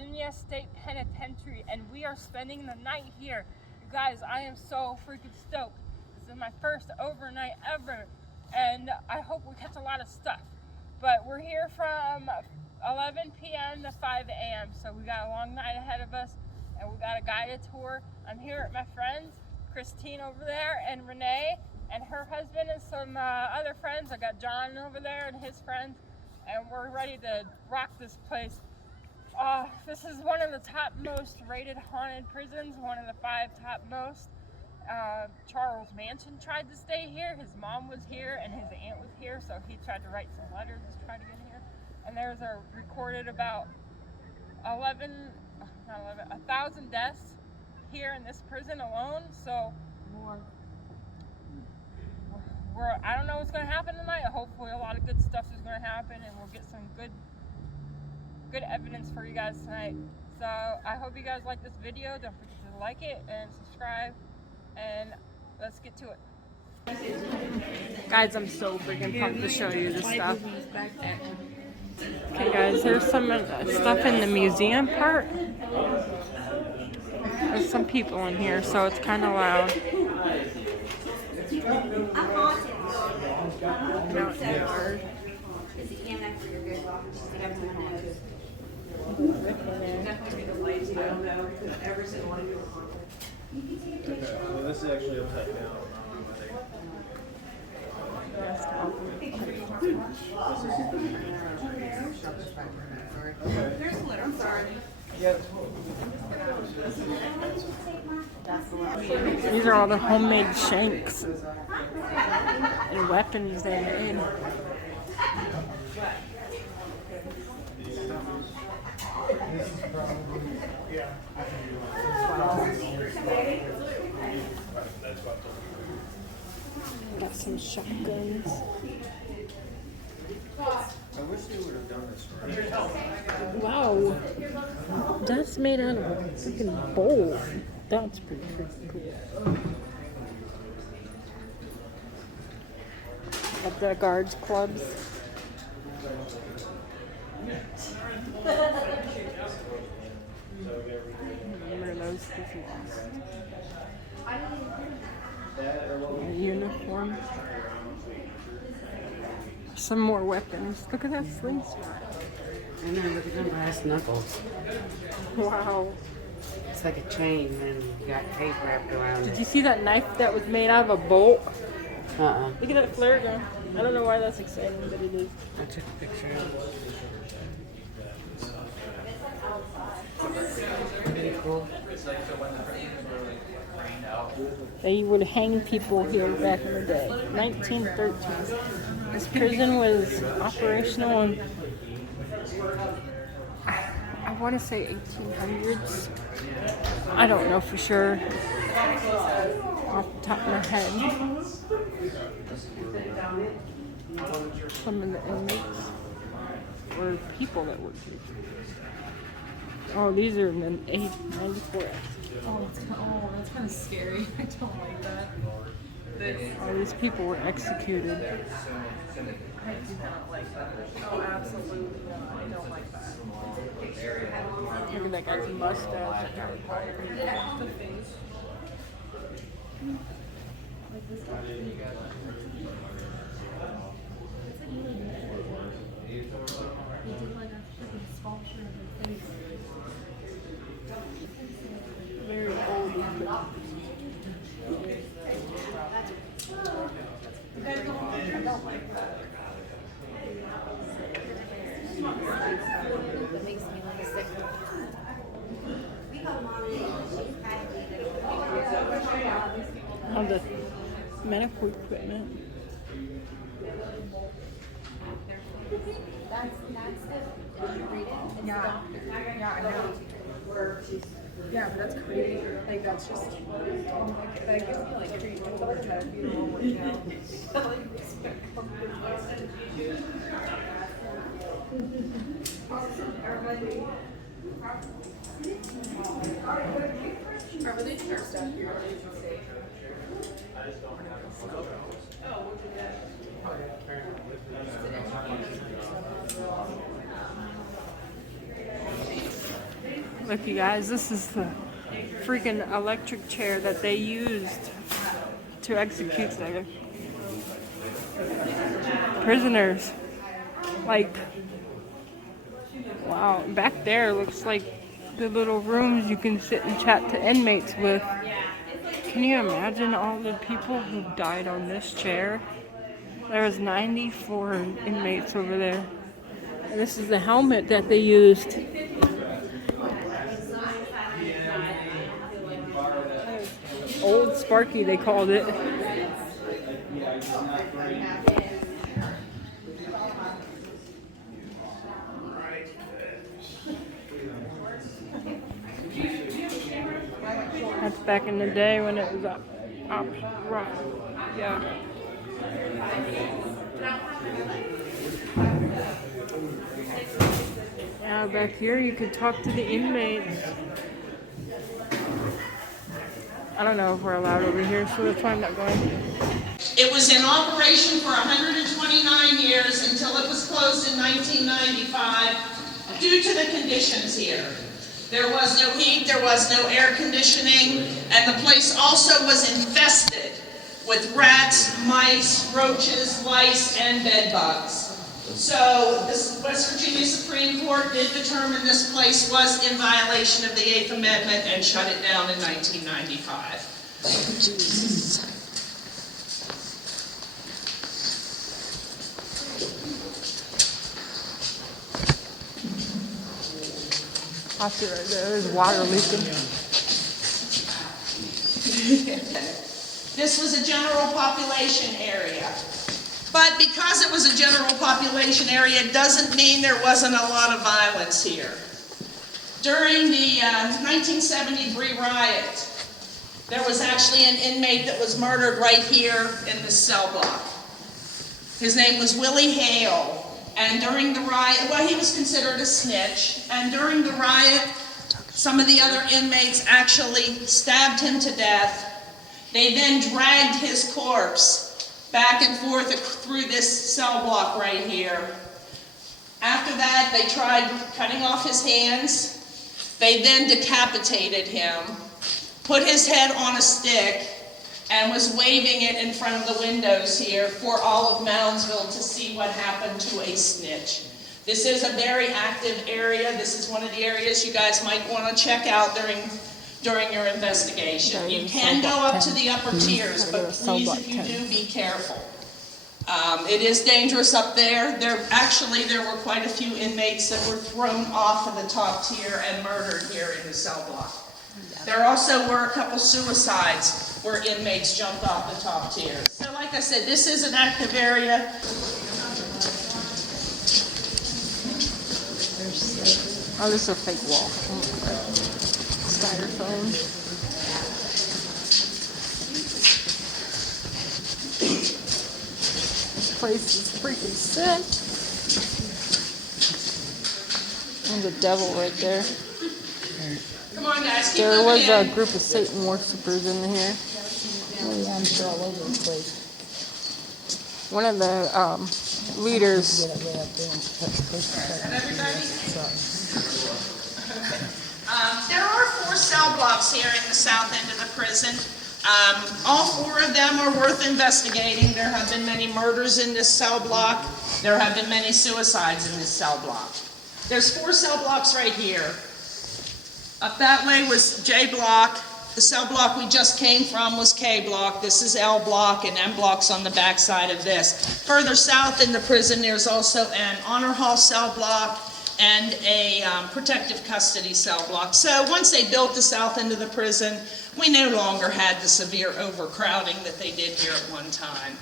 Virginia State Penitentiary, and we are spending the night here. You guys, I am so freaking stoked. This is my first overnight ever, and I hope we catch a lot of stuff. But we're here from 11 p.m. to 5 a.m., so we got a long night ahead of us, and we got a guided tour. I'm here with my friends, Christine over there, and Renee, and her husband, and some other friends. I got John over there and his friends, and we're ready to rock this place. This is one of the top most rated haunted prisons, one of the 5 top most. Charles Manson tried to stay here. His mom was here and his aunt was here, so he tried to write some letters to try to get here. And there's recorded about 1,000 deaths here in this prison alone. So I don't know what's going to happen tonight. Hopefully a lot of good stuff is going to happen, and we'll get some good evidence for you guys tonight. So I hope you guys like this video. Don't forget to like it and subscribe, and let's get to it. Guys, I'm so freaking pumped to show you this stuff. Okay guys, here's some stuff in the museum part. There's some people in here, so it's kind of loud. Well, this is actually upside down. There's a letter. I'm sorry. These are all the homemade shanks and weapons they made. Got some shotguns. I wish they would have done this right. Wow, that's made out of a freaking bowl. That's pretty freaking cool. At the guards clubs. Remember those is lost. A uniform. Some more weapons. Look at that slingshot. I know, look at them brass knuckles. Wow. It's like a chain and you got tape wrapped around Did it. you see that knife that was made out of a bolt? Uh-uh. Look at that flare gun. I don't know why that's exciting, but it is. I took a picture of it. Pretty cool. They would hang people here back in the day. 1913. This prison was operational in, I want to say 1800s. I don't know for sure off the top of my head. Some of the inmates were people that worked here. Oh, these are in 94. Oh, that's kind of scary. I don't like that. All these people were executed. I do not like that. Oh, absolutely not. I don't like that. Look at that guy's mustache. The face. Like this guy. He did like a freaking sculpture of her face. Very old. I don't like that. That makes me like sick. All the medical equipment. That's the read it. Yeah, I know. Yeah, but that's crazy. Like that's just that gives me like creepy over the head. You know, working out. Are they start stuff here? Look, you guys, this is the freaking electric chair that they used to execute their prisoners. Like, wow, back there looks like the little rooms you can sit and chat to inmates with. Can you imagine all the people who died on this chair? There was 94 inmates over there. And this is the helmet that they used. Old Sparky, they called it. That's back in the day when it was up right. Yeah. Now back here you could talk to the inmates. I don't know if we're allowed over here, so that's why I'm not going. It was in operation for 129 years until it was closed in 1995 due to the conditions here. There was no heat, there was no air conditioning, and the place also was infested with rats, mice, roaches, lice, and bed bugs. So the West Virginia Supreme Court did determine this place was in violation of the 8th Amendment and shut it down in 1995. Jesus. I see right there, there's water leaking. This was a general population area. But because it was a general population area, it doesn't mean there wasn't a lot of violence here. During the 1973 riot, there was actually an inmate that was murdered right here in this cell block. His name was Willie Hale. And during the riot, well, he was considered a snitch. And during the riot, some of the other inmates actually stabbed him to death. They then dragged his corpse back and forth through this cell block right here. After that, they tried cutting off his hands. They then decapitated him, put his head on a stick, and was waving it in front of the windows here for all of Moundsville to see what happened to a snitch. This is a very active area. This is one of the areas you guys might want to check out during your investigation. You can go up to the upper tiers, but please, if you do, be careful. It is dangerous up there. There were quite a few inmates that were thrown off of the top tier and murdered here in the cell block. There also were a couple suicides where inmates jumped off the top tier. So like I said, this is an active area. Oh, this is a fake wall. Styrofoam. This place is freaking sick. There's a devil right there. Come on, guys, keep There was moving a in. group of Satan worshippers in here. Oh yeah, I'm sure all over the place. One of the leaders. Get it way up there and touch the push button. Everybody? Sorry. There are 4 cell blocks here in the south end of the prison. All 4 of them are worth investigating. There have been many murders in this cell block. There have been many suicides in this cell block. There's 4 cell blocks right here. Up that way was J block. The cell block we just came from was K block. This is L block, and M block's on the back side of this. Further south in the prison, there's also an honor hall cell block and a protective custody cell block. So once they built the south end of the prison, we no longer had the severe overcrowding that they did here at one time.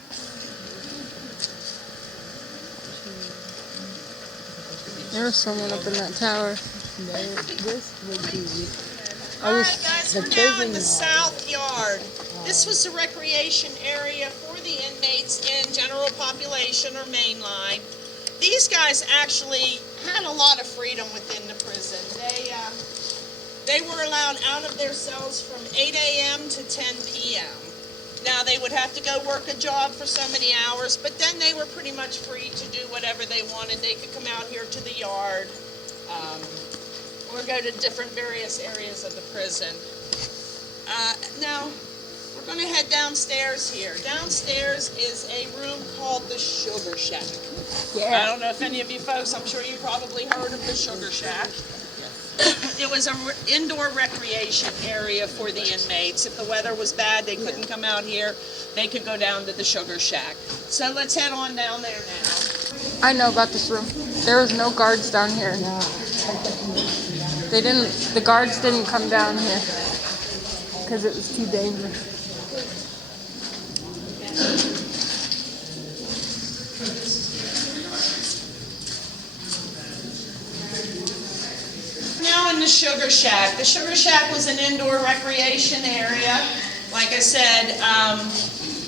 There's someone up in that tower. This would be All right, guys, we're now in the south yard. This was the recreation area for the inmates in general population or mainline. These guys actually had a lot of freedom within the prison. They were allowed out of their cells from 8 a.m. to 10 p.m. Now, they would have to go work a job for so many hours, but then they were pretty much free to do whatever they wanted. They could come out here to the yard. or go to different various areas of the prison. Now, we're going to head downstairs here. Downstairs is a room called the Sugar Shack. I don't know if any of you folks, I'm sure you probably heard of the Sugar Shack. It was an indoor recreation area for the inmates. If the weather was bad, they couldn't come out here, they could go down to the Sugar Shack. So let's head on down there now. I know about this room. There was no guards down here. The guards didn't come down here because it was too dangerous. Now in the Sugar Shack. The Sugar Shack was an indoor recreation area. Like I said,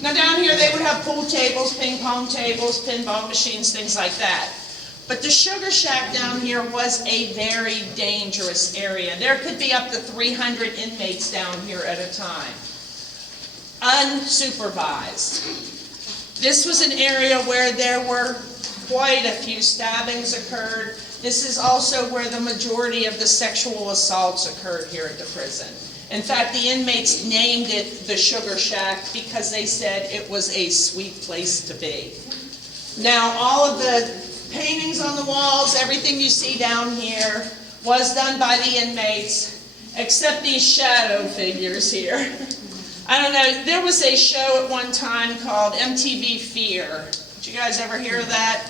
now down here they would have pool tables, ping pong tables, pinball machines, things like that. But the Sugar Shack down here was a very dangerous area. There could be up to 300 inmates down here at a time, unsupervised. This was an area where there were quite a few stabbings occurred. This is also where the majority of the sexual assaults occurred here at the prison. In fact, the inmates named it the Sugar Shack because they said it was a sweet place to be. Now, all of the paintings on the walls, everything you see down here was done by the inmates, except these shadow figures here. I don't know, there was a show at one time called MTV Fear. Did you guys ever hear of that?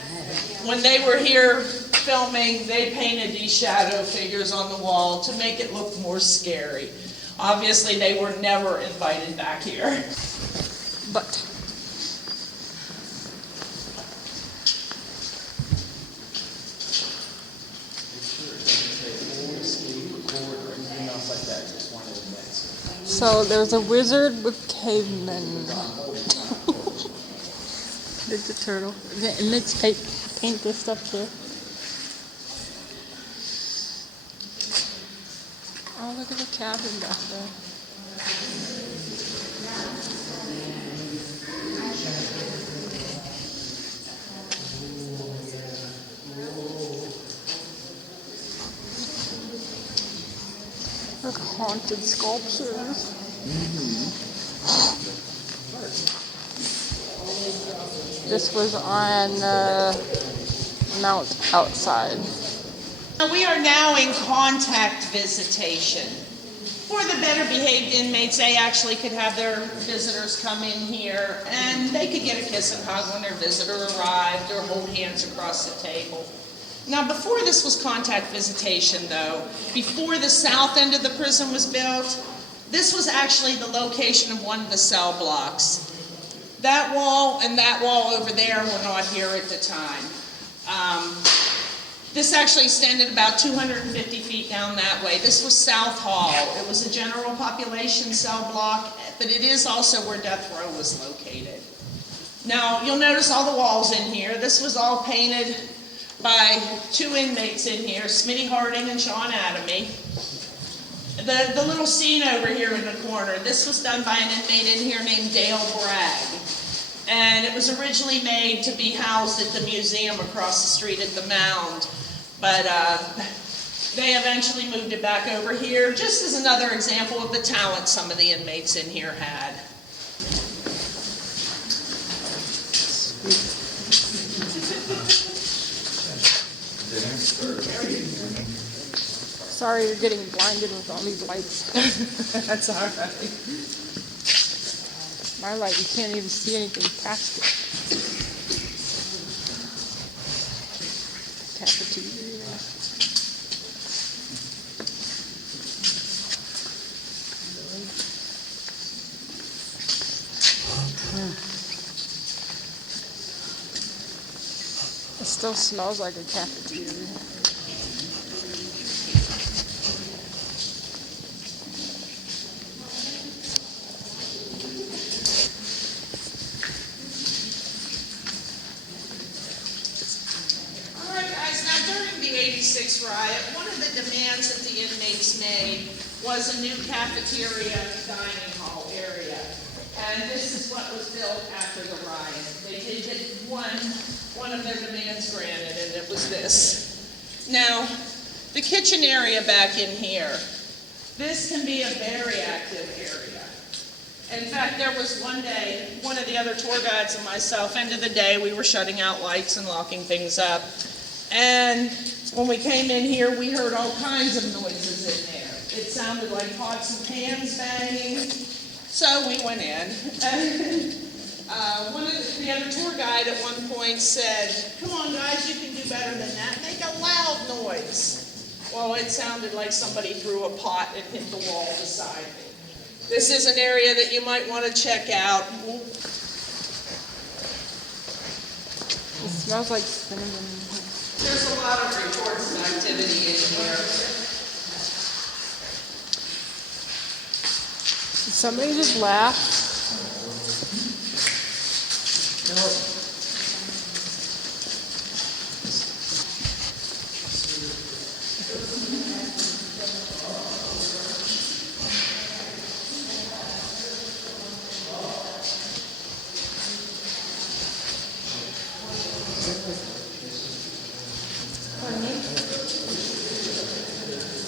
When they were here filming, they painted these shadow figures on the wall to make it look more scary. Obviously, they were never invited back here. But so there's a wizard with cavemen. Did the turtle? The inmates paint this stuff too. Oh, look at the cabin back there. Look, haunted sculptures. This was on Mount outside. We are now in contact visitation. For the better behaved inmates, they actually could have their visitors come in here and they could get a kiss and hug when their visitor arrived or hold hands across the table. Now, before this was contact visitation, though, before the south end of the prison was built, this was actually the location of one of the cell blocks. That wall and that wall over there were not here at the time. This actually extended about 250 feet down that way. This was South Hall. It was a general population cell block, but it is also where death row was located. Now, you'll notice all the walls in here. This was all painted by two inmates in here, Smitty Harding and Sean Adamy. The little scene over here in the corner, this was done by an inmate in here named Dale Bragg. And it was originally made to be housed at the museum across the street at the Mound. But they eventually moved it back over here, just as another example of the talent some of the inmates in here had. Sorry you're getting blinded with all these lights. That's all right. My light, you can't even see anything past it. Cafeteria. It still smells like a cafeteria. Riot, one of the demands that the inmates made was a new cafeteria dining hall area. And this is what was built after the riot. They did get one of their demands granted, and it was this. Now, The kitchen area back in here. This can be a very active area. In fact, there was one day, one of the other tour guides and myself, end of the day, we were shutting out lights and locking things up. And when we came in here, we heard all kinds of noises in there. It sounded like pots and pans banging. So we went in. The other tour guide at one point said, "Come on guys, you can do better than that. Make a loud noise." Well, it sounded like somebody threw a pot and hit the wall beside me. This is an area that you might want to check out. It smells like cinnamon. There's a lot of reports and activity in here. Did somebody just laugh?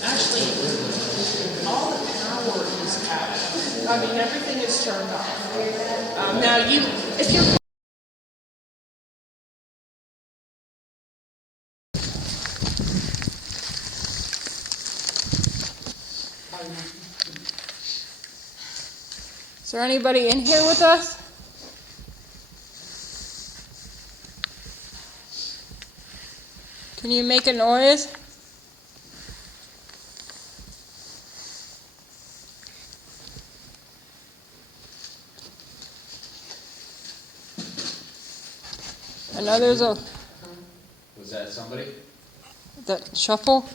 Actually, all the power is out. I mean, everything is turned off. Now, if you're Is there anybody in here with us? Can you make a noise? I know there's a Was that somebody? that shuffle.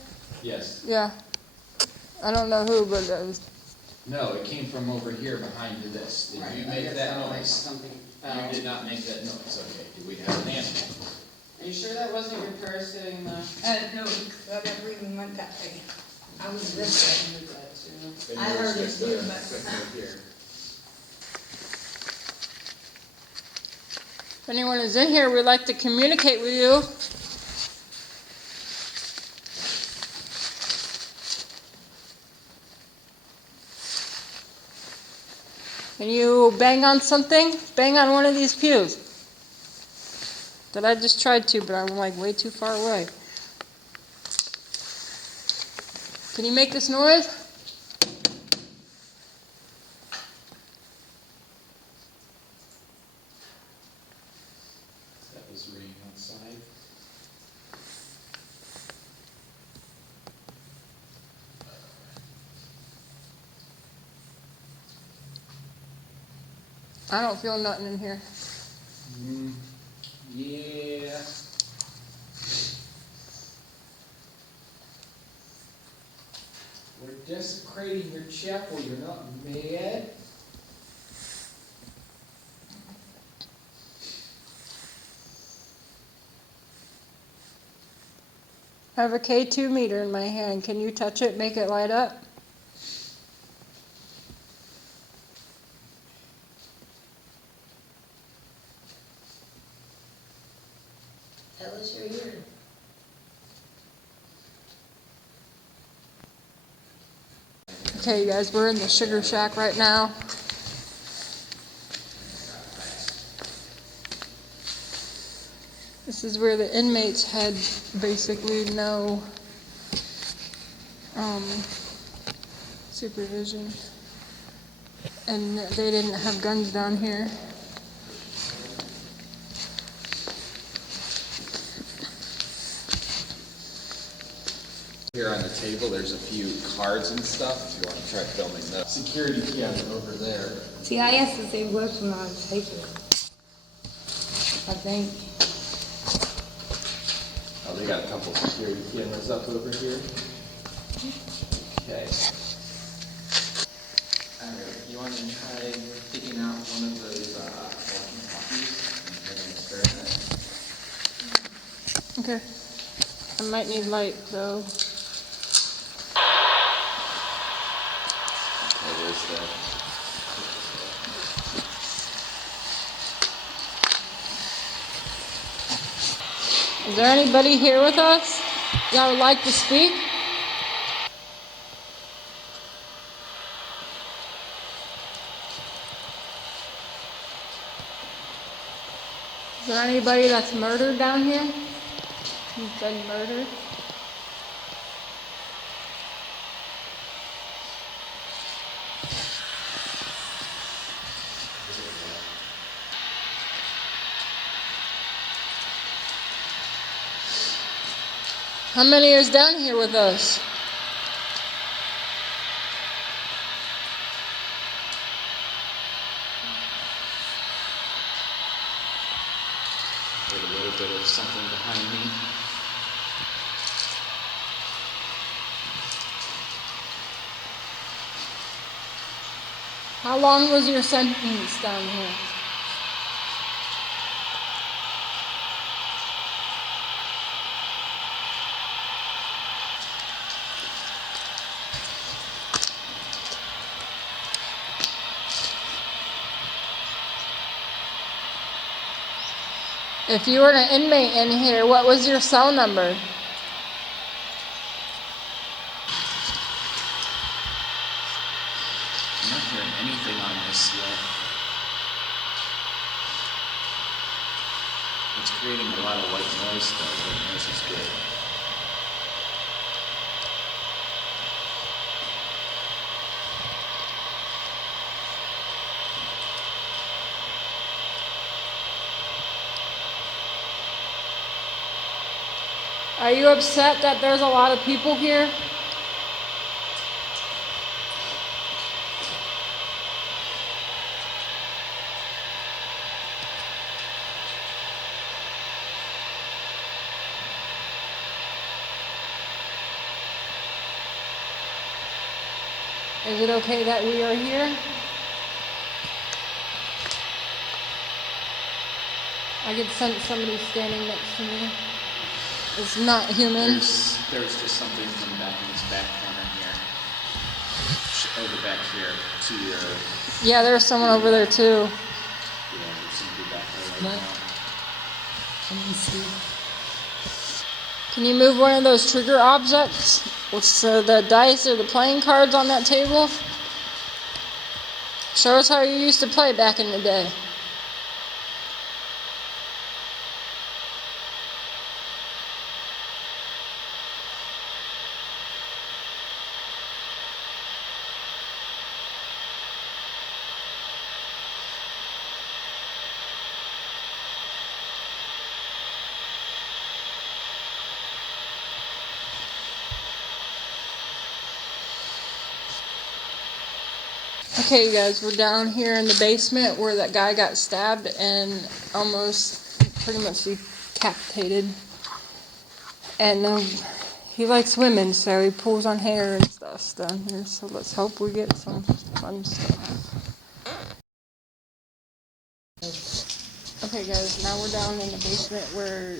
Yes. Yeah. I don't know who, but it was. No, it came from over here behind this. Did you make that noise? Something You did not make that noise, okay. Do we have an animal? Are you sure that wasn't your purse sitting there? No, I never even went that way. I was this way. Then I yours heard it just, too, but- click right here. If anyone is in here, we'd like to communicate with you. Can you bang on something? Bang on one of these pews. That I just tried to, but I'm like way too far away. Can you make this noise? That was rain outside. I don't feel nothing in here. Yeah. We're desecrating your chapel, you're not mad? I have a K2 meter in my hand. Can you touch it, make it light up? Tell us you're here. Okay, you guys, we're in the sugar shack right now. This is where the inmates had basically no supervision. And they didn't have guns down here. Here on the table, there's a few cards and stuff, if you want to try filming those. Security cameras over there. See, I asked the same question on paper. I think. Oh, they got a couple security cameras up over here. Okay. Alright, you want to try picking out one of those walkie talkies and try to experiment? Okay. I might need light though. There is that. Is there anybody here with us that would like to speak? Is there anybody that's murdered down here? Who's been murdered? How many is down here with us? With a little bit of something behind me. How long was your sentence down here? If you were an inmate in here, what was your cell number? I'm not hearing anything on this yet. It's creating a lot of white noise though. White noise is good. Are you upset that there's a lot of people here? Is it okay that we are here? I could sense somebody standing next to me. It's not human. There's just something from back in this back corner here. Over back here to your. Yeah, there's someone over there too. Yeah, there's somebody back there right now. Let me see. Can you move one of those trigger objects? What's the dice or the playing cards on that table? Show us how you used to play back in the day. Okay, you guys, we're down here in the basement where that guy got stabbed and almost pretty much decapitated. And he likes women, so he pulls on hair and stuff down here. So let's hope we get some fun stuff. Okay, guys, now we're down in the basement where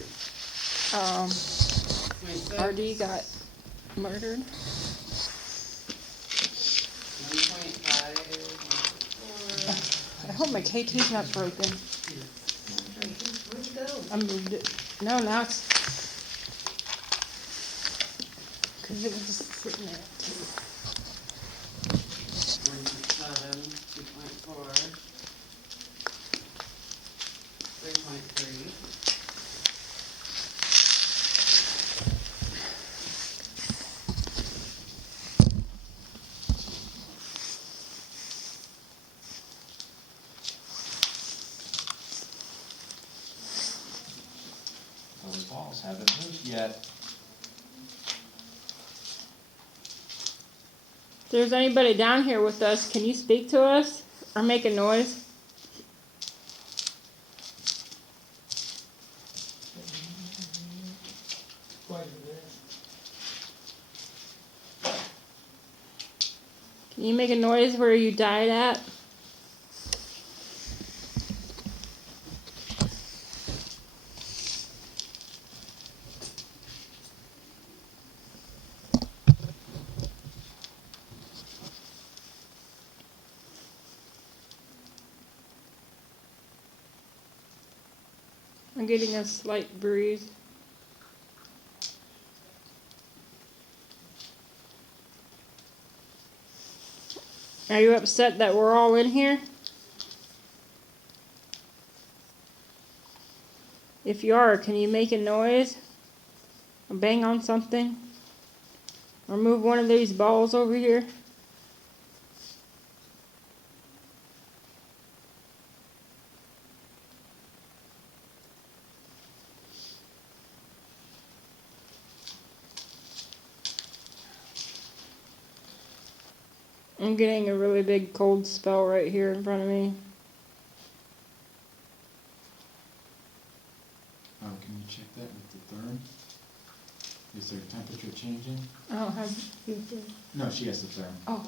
RD got murdered. 1.5. I hope my KT's not broken. I moved it. No, now it's... Because it was just sitting there. 1.7, 2.4, 3.3. Those balls haven't moved yet. If there's anybody down here with us, can you speak to us or make a noise? Can you make a noise where you died at? I'm getting a slight breeze. Are you upset that we're all in here? If you are, can you make a noise? Or bang on something? Or move one of these balls over here? I'm getting a really big cold spell right here in front of me. Oh, can you check that with the therm? Is there temperature changing? I don't have. No, she has the therm. Oh.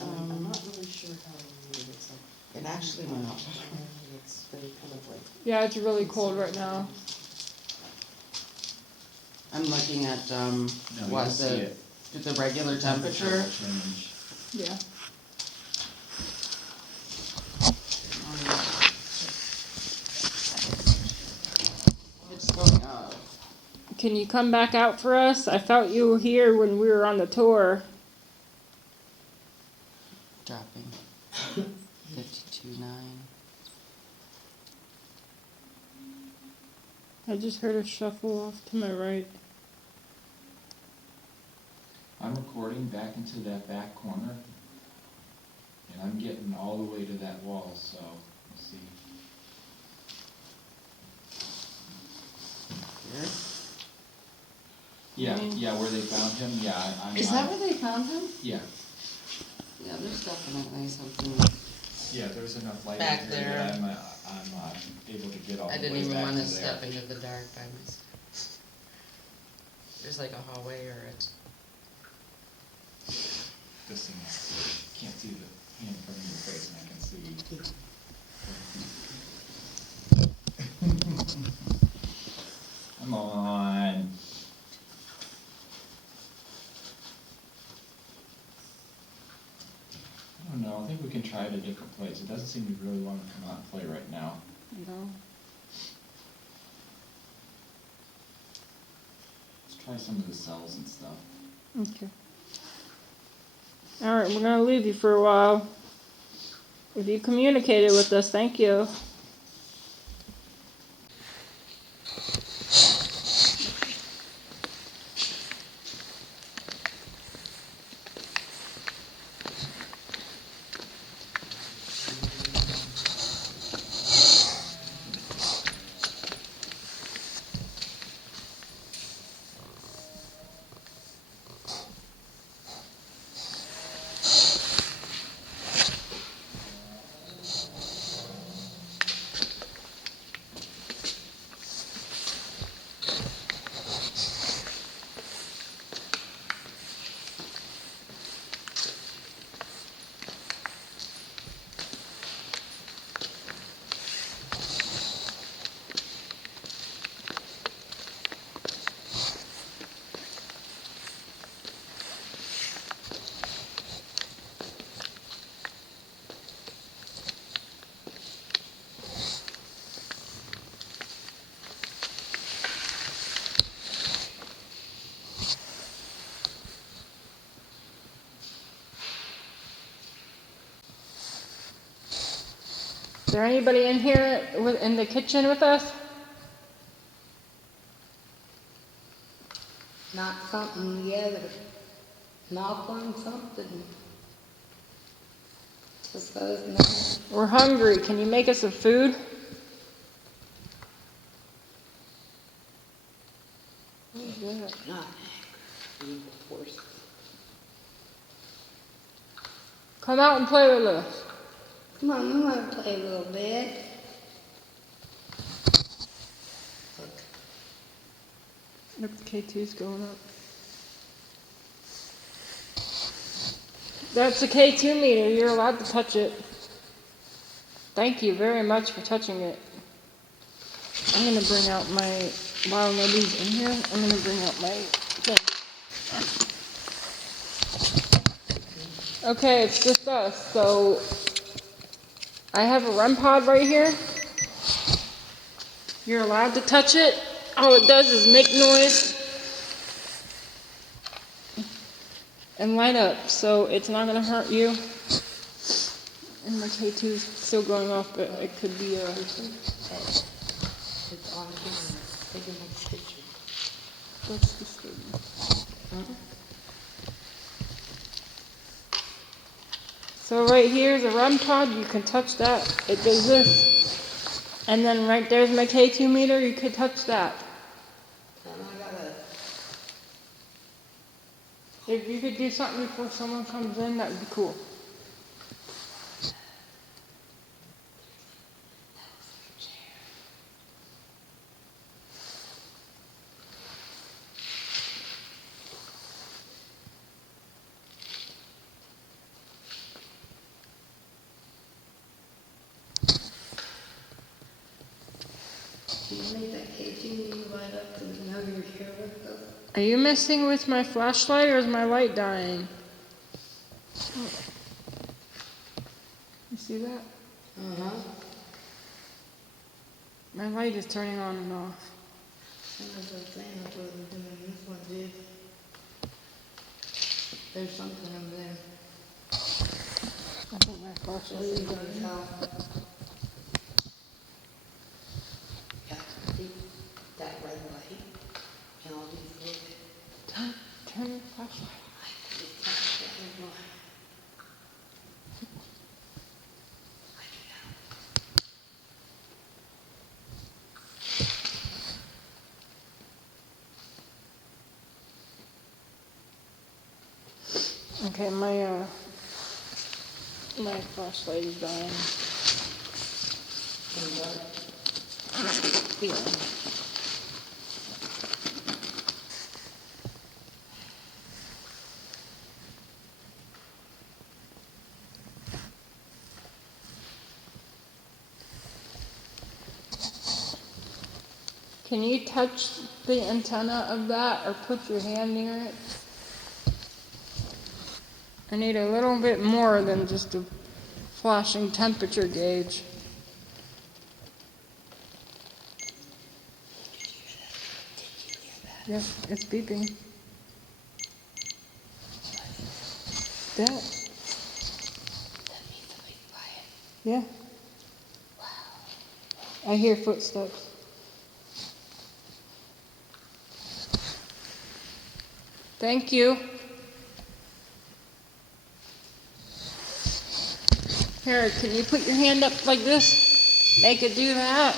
I'm not really sure how to read it, so it actually went up. It's very kind of like. Yeah, it's really cold right now. I'm looking at, No, you what, can see it. the regular temperature. Change. Yeah. It's going up. Can you come back out for us? I felt you here when we were on the tour. Dropping. 52.9. I just heard a shuffle off to my right. I'm recording back into that back corner, and I'm getting all the way to that wall, so let's see. Here? Yeah, where they found him, yeah, Is that where they found him? Yeah, Yeah, there's definitely something. yeah, there's enough light Back in here there. that I'm able to get all I the didn't way even back want to to there. step into the dark by myself. There's like a hallway or This thing, can't see the hand in front of your face, and I can see. Come on. I don't know, I think we can try it a different place. It doesn't seem to really want to come out and play right now. No. Let's try some of the cells and stuff. Okay. Alright, we're gonna leave you for a while. If you communicated with us, thank you. Is there anybody in here in the kitchen with us? Knock something together. Knock on something. Just let us know. We're hungry. Can you make us some food? What is that? Not of course. Come out and play with us. Come on, we want to play a little bit. Look, the K2's going up. That's a K2 meter. You're allowed to touch it. Thank you very much for touching it. I'm going to bring out my, while nobody's in here, I'm going to bring out my thing. Okay, it's just us, so I have a REM pod right here. You're allowed to touch it. All it does is make noise and light up, so it's not going to hurt you. And my K2's still going off, but it could be a It's on camera. Take a nice picture. That's disturbing. So right here is a REM pod. You can touch that. It does this. And then right there's my K2 meter. You could touch that. And I gotta, If you could do something before someone comes in, that would be cool. can you make that K2 light up because now your camera goes? Are you messing with my flashlight or is my light dying? You see that? Uh-huh. My light is turning on and off. And as I was saying, I wasn't doing this one, dude. There's something over there. I think my flashlight is dying. Yeah, see that red light? And all these little, Turn your flashlight. just touch that red light. Okay, my flashlight is dying. Yeah. Can you touch the antenna of that or put your hand near it? I need a little bit more than just a flashing temperature gauge. Yep, it's beeping. That. Yeah. I hear footsteps. Thank you. Here, can you put your hand up like this? Make it do that.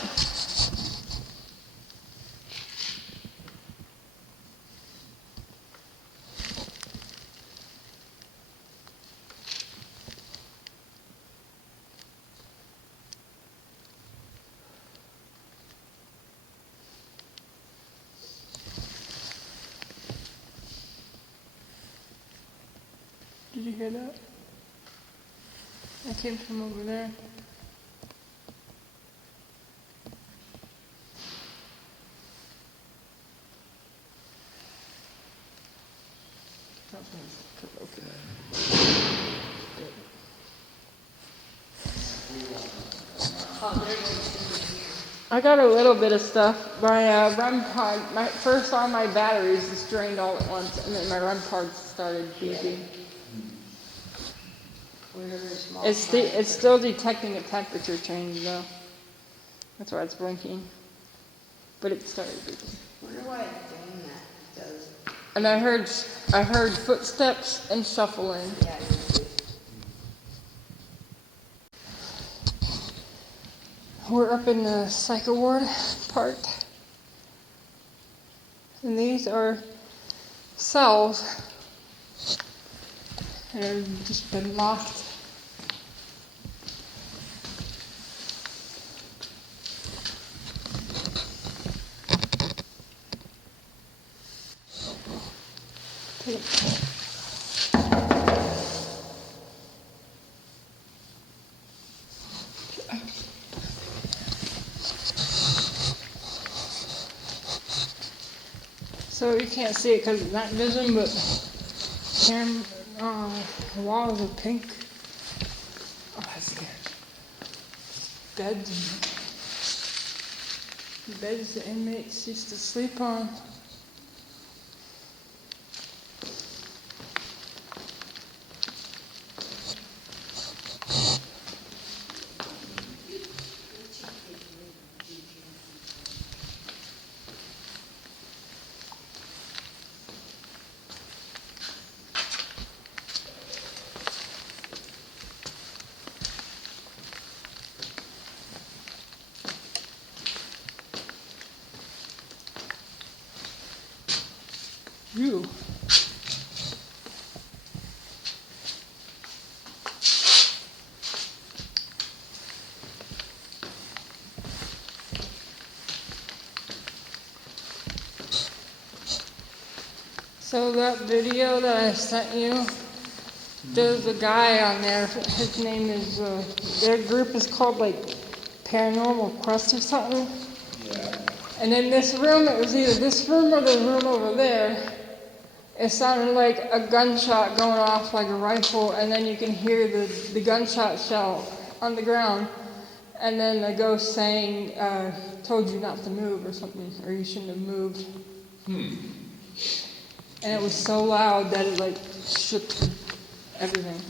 Did you hear that? I came from over there. I got a little bit of stuff. My REM pod, first all my batteries just drained all at once, and then my REM pod started beeping. It's still detecting a temperature change though. That's why it's blinking. But it started beeping. I wonder why it's doing that. Because, And I heard footsteps and shuffling. yeah, you do. We're up in the psycho ward part. And these are cells that have just been locked. So you can't see it because it's night vision, but the walls are pink. Oh, that's good. Beds the inmates used to sleep on. Phew. So that video that I sent you, there's a guy on there. His name is, their group is called like Paranormal Quest or something. Yeah. And in this room, it was either this room or the room over there. It sounded like a gunshot going off like a rifle, and then you can hear the gunshot shell on the ground. And then the ghost saying, told you not to move or something, or you shouldn't have moved. And it was so loud that it like shook everything.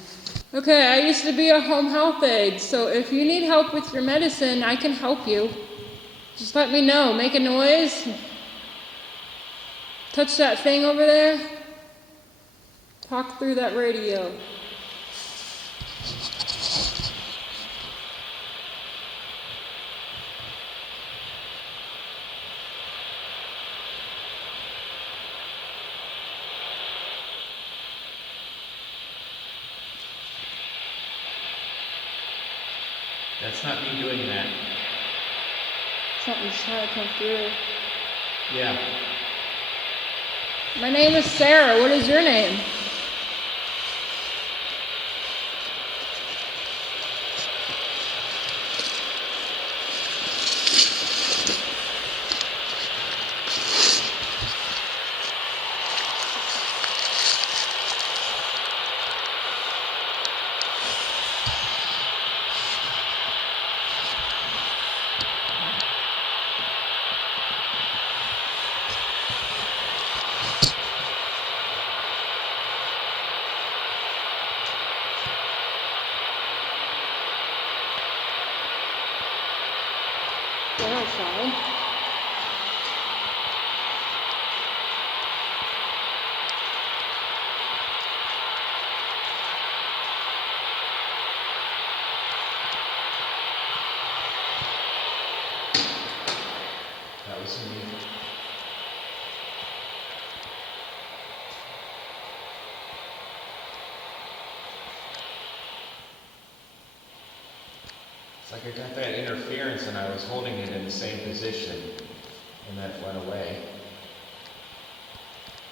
Okay, I used to be a home health aide, so if you need help with your medicine, I can help you. Just let me know. Make a noise. Touch that thing over there. Talk through that radio. That's not me doing that. Something's trying to come through. Yeah. My name is Sarah. What is your name? They're outside. That was me. It's like I got that interference and I was holding it in the same position and then it went away.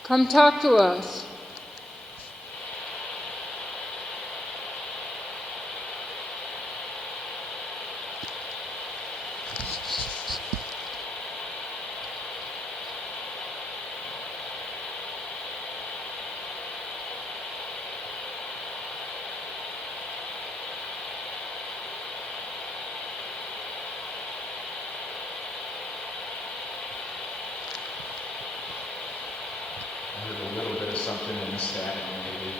Come talk to us. I heard a little bit of something in the static maybe.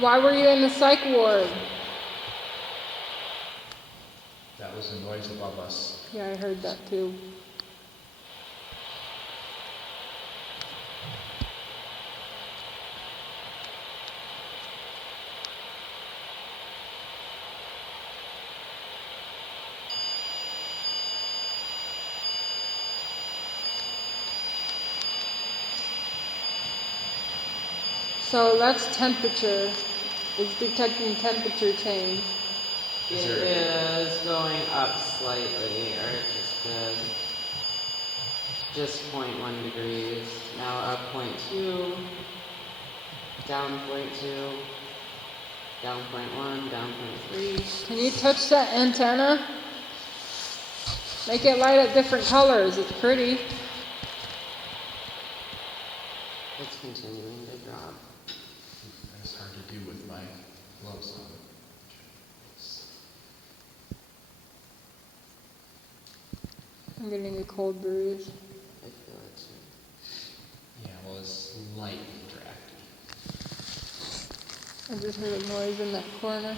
Why were you in the psych ward? That was the noise above us. Yeah, I heard that too. So that's temperature. It's detecting temperature change. It is going up slightly, or it just did. Just 0.1 degrees. Now up 0.2, down 0.2, down 0.1, down 0.3. Can you touch that antenna? Make it light up different colors. It's pretty. It's continuing to drop. That's hard to do with my gloves on. I'm getting a cold breeze. I feel it too. Yeah, well, it's lightly drafty. I just heard a noise in that corner.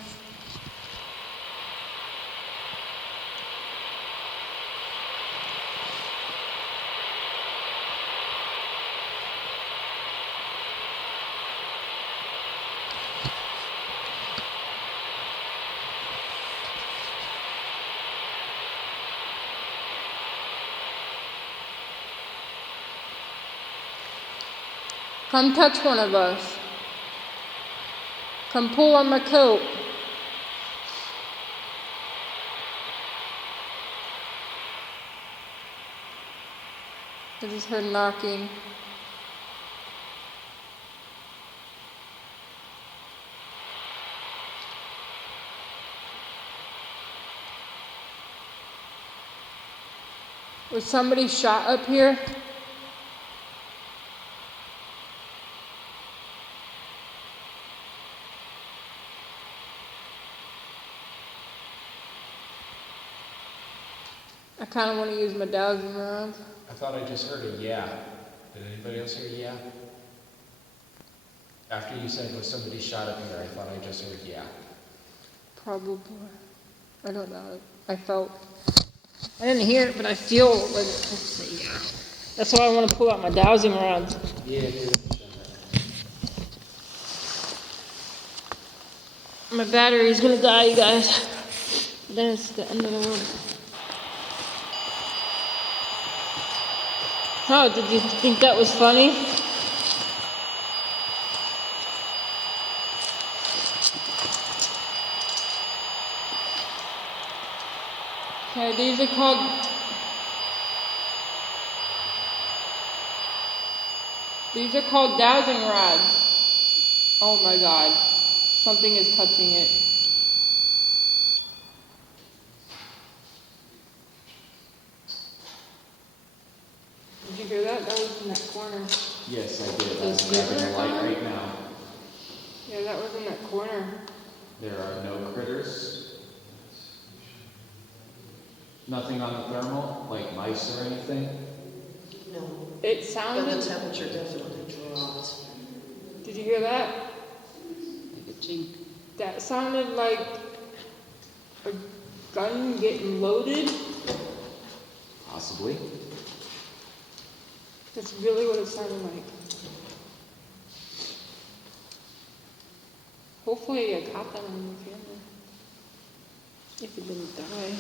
Come touch one of us. Come pull on my coat. I just heard knocking. Was somebody shot up here? I kind of want to use my dowsing rods. I thought I just heard a yeah. Did anybody else hear yeah? After you said was somebody shot up here, I thought I just heard yeah. Probably. I don't know. I didn't hear it, but I feel like yeah. That's why I want to pull out my dowsing rods. Yeah, dude. My battery's gonna die, you guys. Then it's the end of the road. Oh, did you think that was funny? Okay, these are called dowsing rods. Oh my god. Something is touching it. Did you hear that? That was in that corner. Yes, I did. Is I'm grabbing there a light one? right now. Yeah, that was in that corner. There are no critters. Nothing on the thermal, like mice or anything. No, It but the sounded. temperature definitely dropped. Did you hear that? Like a chink. That sounded like a gun getting loaded. Possibly. That's really what it sounded like. Hopefully I got that on the camera. If it didn't die.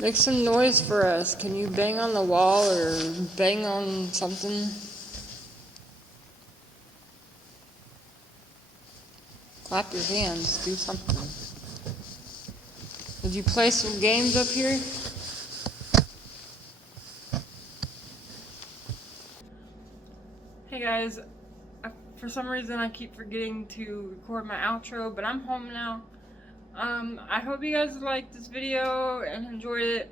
Make some noise for us. Can you bang on the wall or bang on something? Clap your hands. Do something. Did you play some games up here? Hey guys, for some reason I keep forgetting to record my outro, but I'm home now. I hope you guys liked this video and enjoyed it.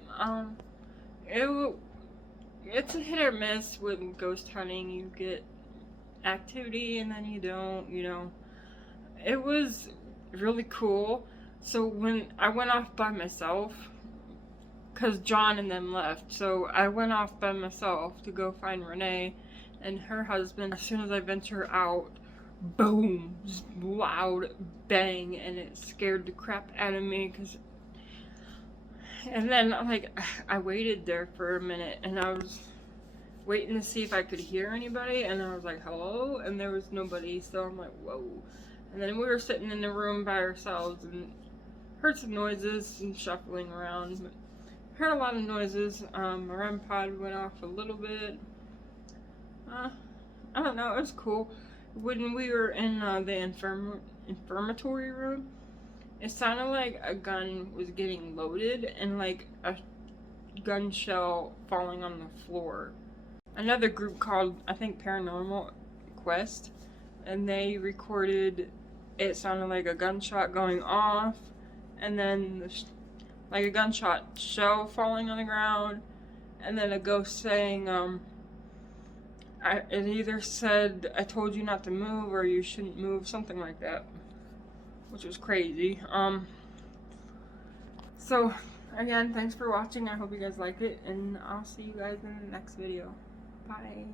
It's a hit or miss with ghost hunting. You get activity and then you don't, you know. It was really cool. So when I went off by myself, because John and them left, so I went off by myself to go find Renee and her husband. As soon as I venture out, boom, just loud bang, and it scared the crap out of me. And then like I waited there for a minute and I was waiting to see if I could hear anybody, and I was like hello, and there was nobody. So I'm like whoa. And then we were sitting in the room by ourselves and heard some noises and shuffling around, but heard a lot of noises. My REM pod went off a little bit. I don't know, it was cool. When we were in the infirmatory room, it sounded like a gun was getting loaded and like a gun shell falling on the floor. Another group called, I think, Paranormal Quest, and they recorded it sounded like a gunshot going off, and then like a gunshot shell falling on the ground, and then a ghost saying, it either said, I told you not to move, or you shouldn't move, something like that, which was crazy. So, again, thanks for watching. I hope you guys like it, and I'll see you guys in the next video. Bye.